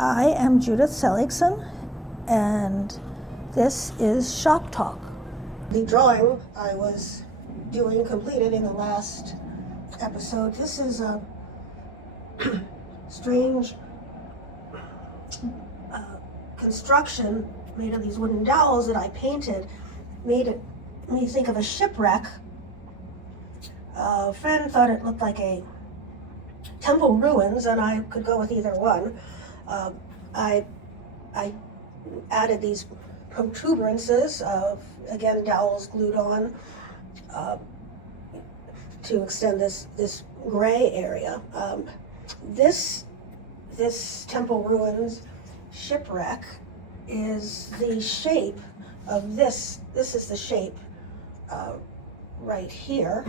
I am Judith Seligson, and this is Shop Talk. The drawing I was doing completed in the last episode. This is a strange construction made of these wooden dowels that I painted. Made me think of a shipwreck. A friend thought it looked like a temple ruins, and I could go with either one. I added these protuberances of, again, dowels glued on to extend this gray area. This temple ruins shipwreck is the shape of this. This is the shape right here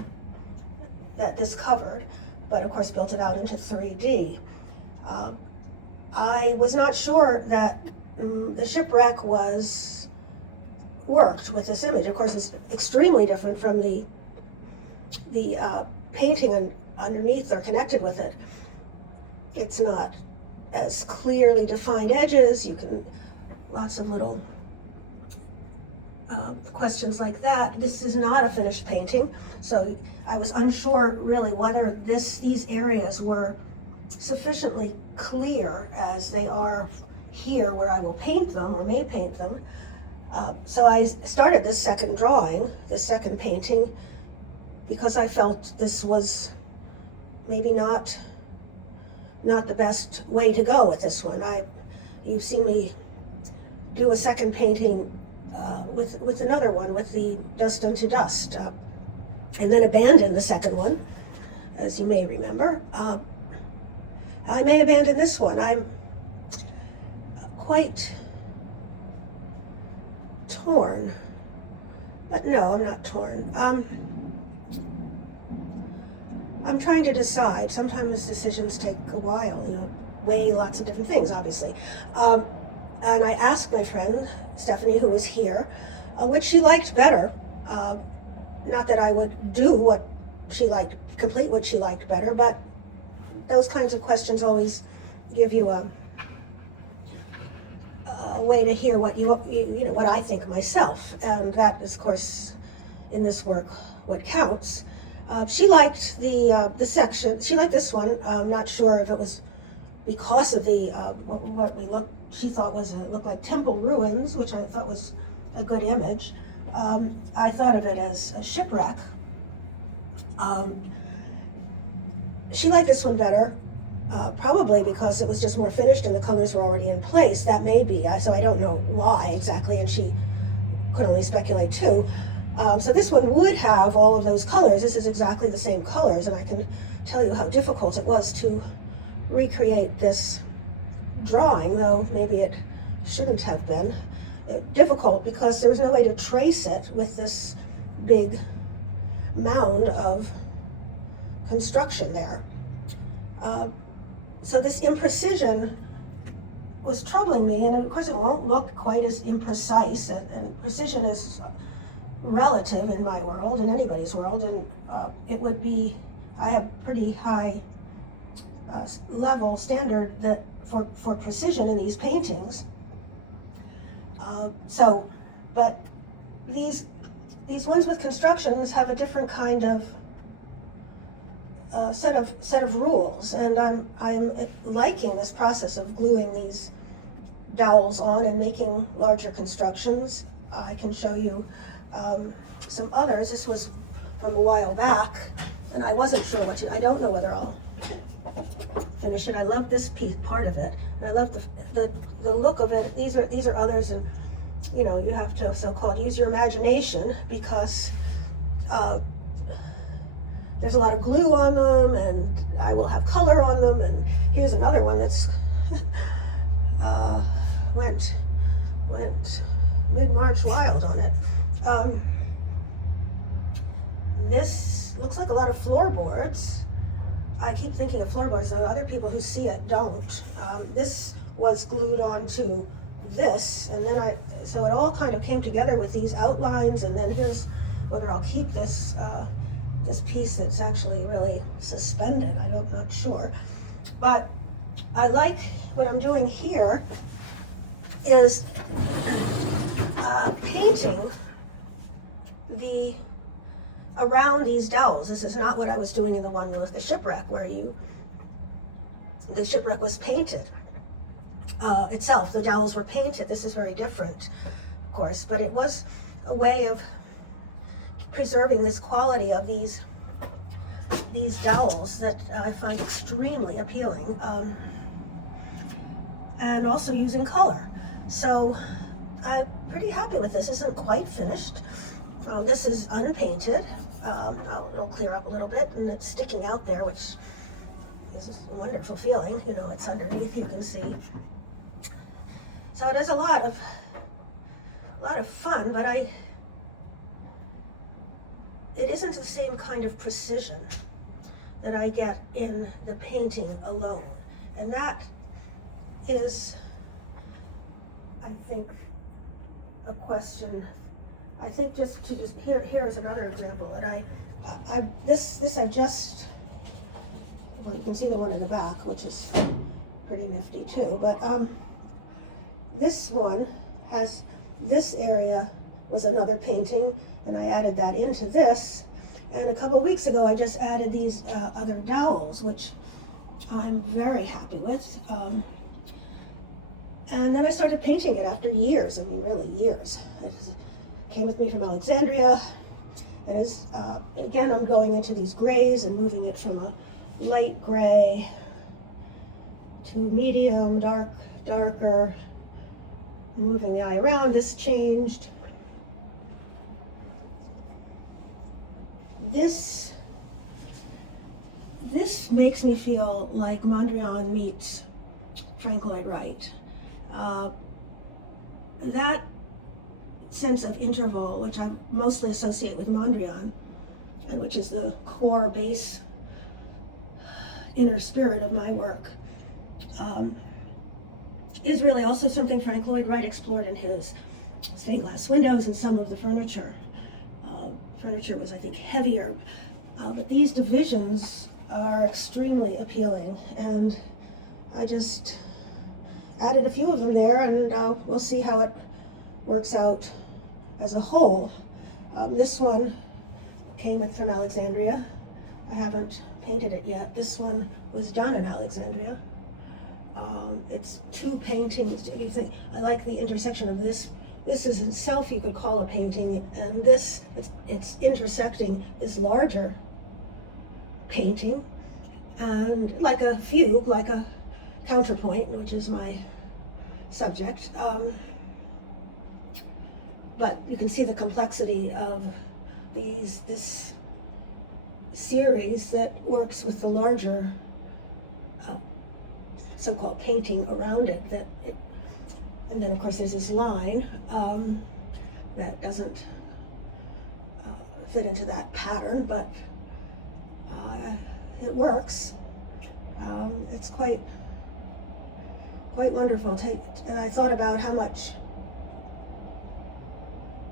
that this covered, but of course built it out into 3D. I was not sure that the shipwreck was worked with this image. Of course, it's extremely different from the painting underneath or connected with it. It's not as clearly defined edges. You can, lots of little questions like that. This is not a finished painting, so I was unsure really whether these areas were sufficiently clear as they are here where I will paint them or may paint them. So I started this second drawing, this second painting, because I felt this was maybe not the best way to go with this one. You've seen me do a second painting with another one, with the Dust Unto Dust, and then abandon the second one, as you may remember. I may abandon this one. I'm quite torn, but no, I'm not torn. I'm trying to decide. Sometimes decisions take a while, weigh lots of different things, obviously. And I asked my friend, Stephanie, who was here, which she liked better. Not that I would do what she liked, complete what she liked better, but those kinds of questions always give you a way to hear what what I think myself, and that is, of course, in this work, what counts. She liked the section. She liked this one. I'm not sure if it was because of the she thought looked like temple ruins, which I thought was a good image. I thought of it as a shipwreck. She liked this one better, probably because it was just more finished and the colors were already in place. That may be, so I don't know why exactly, and she could only speculate too. So this one would have all of those colors. This is exactly the same colors, and I can tell you how difficult it was to recreate this drawing, though maybe it shouldn't have been. Difficult because there was no way to trace it with this big mound of construction there. So this imprecision was troubling me, and of course it won't look quite as imprecise, and precision is relative in my world, in anybody's world, and it would be, I have pretty high level standard that for precision in these paintings. But these ones with constructions have a different kind of set of rules, and I'm liking this process of gluing these dowels on and making larger constructions. I can show you some others. This was from a while back, and I wasn't sure I don't know whether I'll finish it. I love this part of it, and I love the look of it. These are others, and you have to so-called use your imagination, because there's a lot of glue on them, and I will have color on them. And here's another one that's went mid-March wild on it. This looks like a lot of floorboards. I keep thinking of floorboards, though other people who see it don't. This was glued onto this, and then so it all kind of came together with these outlines, and then here's whether I'll keep this piece that's actually really suspended. I'm not sure. But I like what I'm doing here is painting around these dowels. This is not what I was doing in the one with the shipwreck, where the shipwreck was painted itself. The dowels were painted. This is very different, of course, but it was a way of preserving this quality of these dowels that I find extremely appealing, and also using color. So I'm pretty happy with this. This isn't quite finished. This is unpainted. It'll clear up a little bit, and it's sticking out there, which is a wonderful feeling. You know, it's underneath, you can see. So it is a lot of fun, but it isn't the same kind of precision that I get in the painting alone. And that is, I think, a question. I think here's another example that well, you can see the one in the back, which is pretty nifty too, but this one this area was another painting, and I added that into this. And a couple of weeks ago, I just added these other dowels, which I'm very happy with. And then I started painting it after years. I mean, really years. It came with me from Alexandria. And again, I'm going into these grays and moving it from a light gray to medium, darker, moving the eye around. This changed. This makes me feel like Mondrian meets Frank Lloyd Wright. That sense of interval, which I mostly associate with Mondrian, and which is the core base inner spirit of my work, is really also something Frank Lloyd Wright explored in his stained glass windows and some of the furniture. Furniture was, I think, heavier, but these divisions are extremely appealing, and I just added a few of them there, and we'll see how it works out as a whole. This one came from Alexandria. I haven't painted it yet. This one was done in Alexandria. It's two paintings. If you think, I like the intersection of this. This is itself, you could call a painting, and it's intersecting this larger painting, and like a fugue, like a counterpoint, which is my subject. But you can see the complexity of this series that works with the larger so-called painting around it. And then, of course, there's this line that doesn't fit into that pattern, but it works. It's quite wonderful. And I thought about how much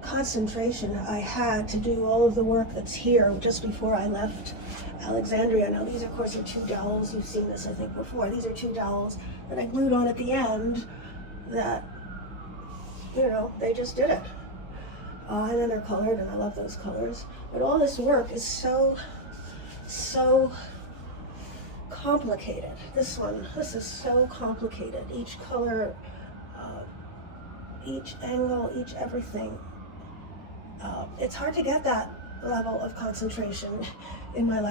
concentration I had to do all of the work that's here just before I left Alexandria. Now, these, of course, are two dowels. You've seen this, I think, before. These are two dowels that I glued on at the end that, they just did it. And then they're colored, and I love those colors. But all this work is so complicated. This is so complicated. Each color, each angle, each everything. It's hard to get that level of concentration in my life.